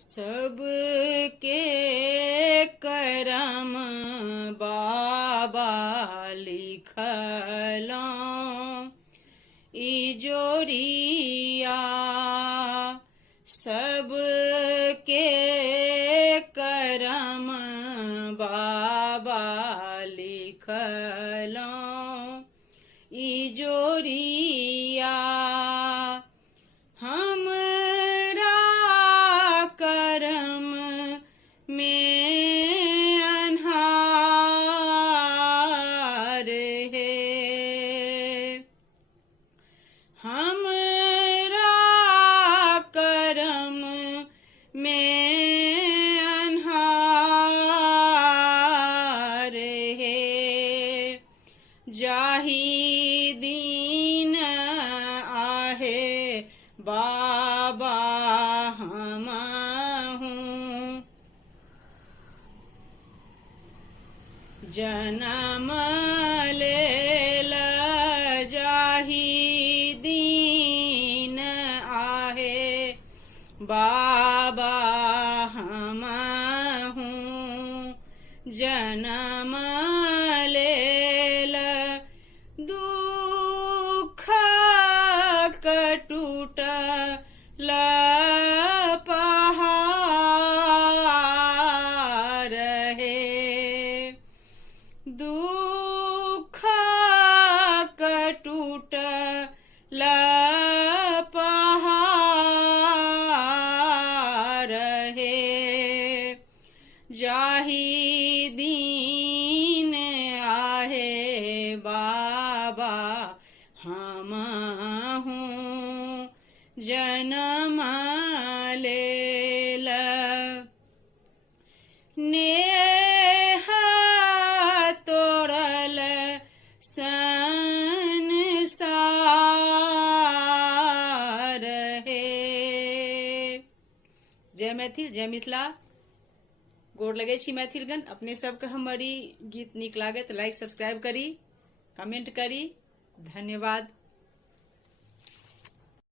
सबके करम बाबा लिखलौं इजोरिया। सबके करम बाबा लिखलौं इजोरिया। हमरा करम में अन्हार है। हमरा करम में अन्हार है। जाहि दीन आहे बाबा हमहूँ जनम लेल जाहि दीन आहे बाबा हमहूँ जनम लेल। दुख कटूटल पहाड़ है। दुख कटूटल पहाड़ है। जाहि दीन आहे बाबा हमहूँ जनम लेल। नेह तोड़ल संसार है। जय मैथिल जय मिथिला। गोर लगे छी मैथिलगण। अपने सबके हमारी गीत नीक लागे तो लाइक सब्सक्राइब करी, कमेंट करी। धन्यवाद।